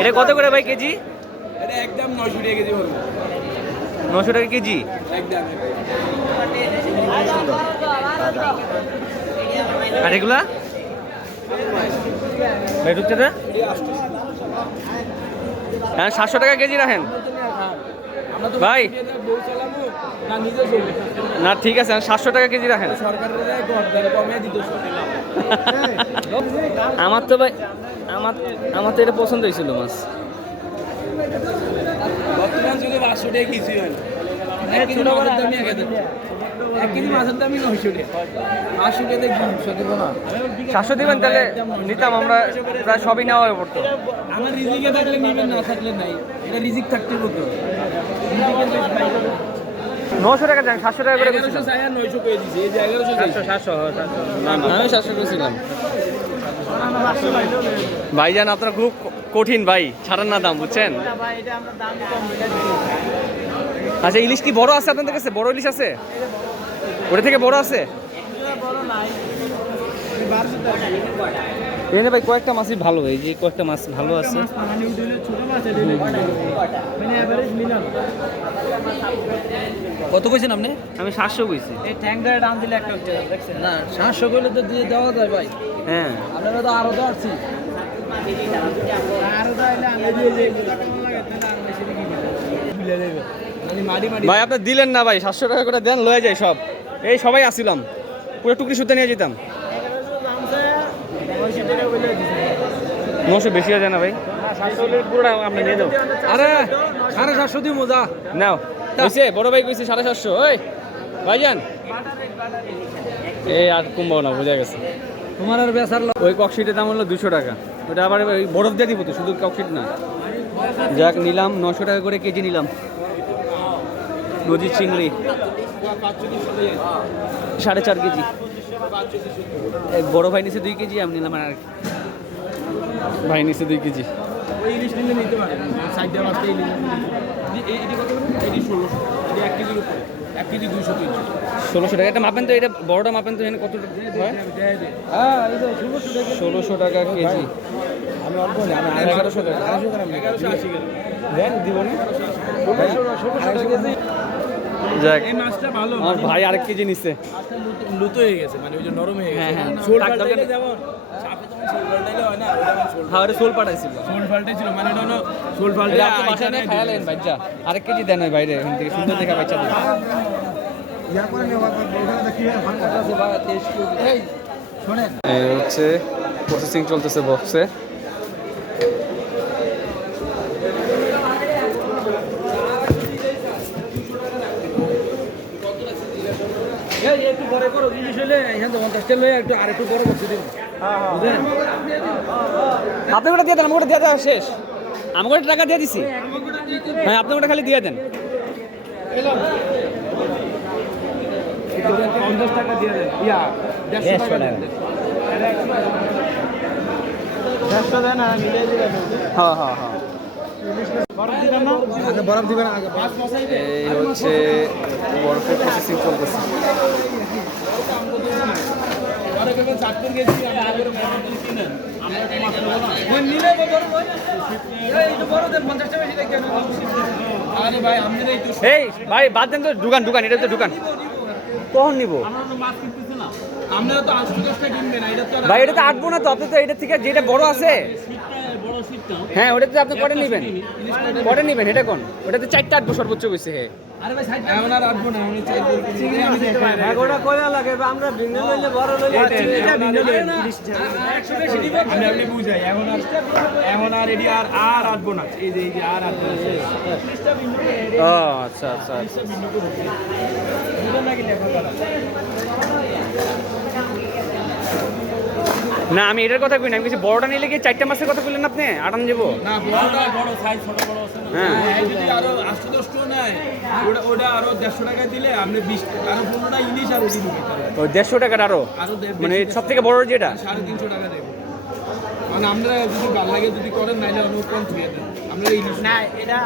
এটা কত করে ভাই কেজি? এটা একদম নয়শো টাকা কেজি পড়বে নশো টাকা কেজি? একদম আর এগুলা? ভাই হ্যাঁ সাতশো টাকা কেজি রাখেন। ভাই। না ঠিক আছে সাতশো টাকা কেজি রাখেন। আমার তো ভাই আমার আমার তো এটা পছন্দ হয়েছিল মাছ। বর্তমান যুগে পাঁচশো টাকা হয় কেজি সাতশো দিবেন তাহলে নিতাম আমরা প্রায় সবই নেওয়া হয়ে পড়তো। আমার রিজিকে থাকলে নিবেন না থাকলে নাই। এটা রিজিক থাকতে হতো নশো টাকা দেন সাতশো টাকা করে নয়শো করে এই যে সাতশো সাতশো আমি সাতশো করেছিলাম ভাইজান আপনার খুব কঠিন ভাই ছাড়ান না দাম বুঝছেন? আচ্ছা ইলিশ কি বড় আছে আপনাদের কাছে? বড় ইলিশ আছে? ওটা থেকে বড় আছে? এনে ভাই কয়েকটা মাছই ভালো এই যে কয়েকটা মাছ ভালো আছে। কত কইছেন আপনি? আমি সাতশো কইছি। এই ট্যাঙ্কারে দাম দিলে একটা দেখছেন? না সাতশো করলে তো দিয়ে দেওয়া যায় ভাই। হ্যাঁ। আপনারা তো আরও তো মানে মারি ভাই আপনি দিলেন না ভাই সাতশো টাকা করে দেন লয়ে যায় সব। এই সবাই আসিলাম। পুরো টুকরি সুতে নিয়ে যেতাম। নশো বেশি হয়ে যায় না ভাই? পুরোটা আপনি নিয়ে আরে সাড়ে সাতশো দিয়ে মজা নাও। কইছে বড় ভাই কইছে সাড়ে সাতশো। ওই ভাইজান। এই আর কমবো না বোঝা গেছে। তোমার আর বেসার ওই ককশিটের দাম হলো দুশো টাকা। ওটা আবার ওই বরফ দিয়ে দিব তো শুধু ককশিট না। যাক নিলাম নশো টাকা করে কেজি নিলাম। নদীর চিংড়ি। সাড়ে চার কেজি। এক বড় ভাই নিচে দুই কেজি আমি নিলাম আর ভাই নিচে দুই কেজি। ওই ইলিশ নিলে নিতে পারেন সাইড দিয়ে আসতে ইলিশ এটি কত এটি ষোলোশো এটি এক কেজির উপরে। এক কেজি দুইশো তিনশো ষোলোশো টাকা। এটা মাপেন তো এটা বড়টা মাপেন তো এখানে কত হয়? হ্যাঁ এই তো ষোলোশো টাকা কেজি। আমি অল্প এগারোশো টাকা। এগারোশো আশি গ্রাম। দেন দিব না। যাক। এই মাছটা ভালো আমার ভাই আরেক কেজি মাছটা লুতো- হয়ে গেছে মানে ওই যে নরম হয়ে গেছে। হ্যাঁ। শোল পাল্টাইলে যেমন সাপে যেমন শোল পাল্টাইলে হয় না ওটা শোল হ্যাঁ ওটা সোল পাঠাইছিল শোল পাল্টাইছিল মানে এটা হলো শোল পাল্টাইলে আপনি বাসায় নিয়ে আরেক কেজি দেন ওই বাইরে এখান থেকে সুন্দর দেখা বাচ্চা দেন এই শোনেন এই হচ্ছে প্রসেসিং চলতেছে বক্সে একটু পরে করো জিনিস হলে এখান থেকে পঞ্চাশটা লয়ে একটু আর একটু পরে বসে দিন বুঝলেন? আপনি ওটা দিয়ে দেন আমাকে দিয়ে দেওয়া শেষ। আমাকে টাকা দিয়ে দিছি। হ্যাঁ আপনি ওটা খালি দিয়ে দেন। পঞ্চাশ টাকা দিয়ে দেন। ইয়া দেড়শো টাকা দেন। দেড়শো দেন হ্যাঁ হ্যাঁ হ্যাঁ। এই হচ্ছে বরফের প্রসেসিং চলতেছে। এই ভাই বাদ দেন তো দোকান দোকান এটা তো দোকান কখন নিব? ভাই এটা তো আটবো না তো আপনি তো এটা থেকে যেটা বড় আছে হ্যাঁ ওটা তো আপনি করে নেবেন? করে নেবেন? এটা কোন? ওটা তো চারটা আটবো সর্বোচ্চ কইছে হ্যাঁ আচ্ছা আচ্ছা আচ্ছা বুঝলেন নাকি লেখা করা না আমি এটার কথা কই না আমি কিছু বড়টা নিলে কি চারটা মাসের কথা বললেন আপনি? আটান যাব? না বড়টা বড় সাইজ ছোট বড় আছে না। হ্যাঁ। যদি আরও আটশো দশটা নেয় ওটা ওটা আরও দেড়শো টাকা দিলে আপনি বিশ আরও পনেরোটা ইলিশ আর ওটি দিবে ওই দেড়শো টাকার আরও? আরও মানে বেশি সব থেকে বড় যেটা? সাড়ে তিনশো টাকা দেবো। মানে আমরা যদি ভালো লাগে যদি করেন নাইলে কম থুয়ে দেন। আমরা ইলিশ না এটা